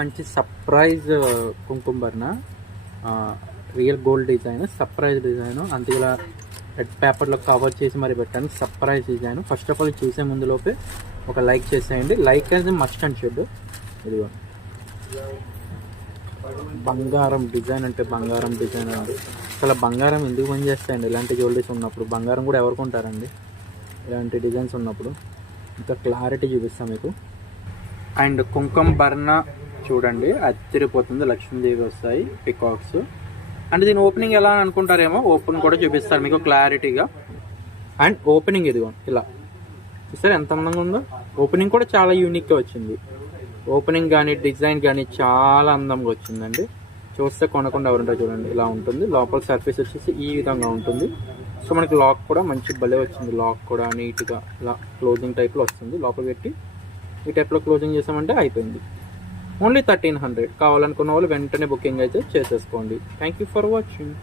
మంచి సర్ప్రైజ్ కుంకుమ భరణ, real gold design, surprise design. అంతే ఇలా రెడ్ పేపర్లో కవర్ చేసి మరి పెట్టాను. Surprise design. First of all చూసే ముందు లోపే ఒక లైక్ చేసేయండి. లైక్ అనేది మస్ట్ అండ్ షుడ్. ఇదిగో బంగారం డిజైన్ అంటే బంగారం డిజైన్ అండి. అసలు బంగారం ఎందుకు పని చేస్తాయండి ఇలాంటి జ్యువెలరీస్ ఉన్నప్పుడు? బంగారం కూడా ఎవరు కొంటారండి ఇలాంటి డిజైన్స్ ఉన్నప్పుడు? ఇంకా క్లారిటీ చూపిస్తాం మీకు. అండ్ కుంకుమ భరణ చూడండి, అదిరిపోతుంది. లక్ష్మీదేవి వస్తాయి, పికాక్స్. అంటే దీని ఓపెనింగ్ ఎలా అనుకుంటారేమో, ఓపెన్ కూడా చూపిస్తారు మీకు క్లారిటీగా. అండ్ ఓపెనింగ్ ఇదిగో ఇలా చూస్తారు ఎంత అందంగా ఉందో. ఓపెనింగ్ కూడా చాలా యూనిక్గా వచ్చింది. ఓపెనింగ్ కానీ డిజైన్ కానీ చాలా అందంగా వచ్చిందండి. చూస్తే కొనకుండా ఎవరుంటారు చూడండి. ఇలా ఉంటుంది. లోపల సర్ఫేస్ వచ్చేసి ఈ విధంగా ఉంటుంది. సో మనకి లాక్ కూడా మంచి భలే వచ్చింది. లాక్ కూడా నీట్గా ఇలా క్లోజింగ్ టైప్లో వస్తుంది. లోపల పెట్టి ఈ టైప్లో క్లోజింగ్ చేసామంటే అయిపోయింది. ఓన్లీ 1300. కావాలనుకున్న వాళ్ళు వెంటనే బుకింగ్ అయితే చేసేసుకోండి. Thank you for watching.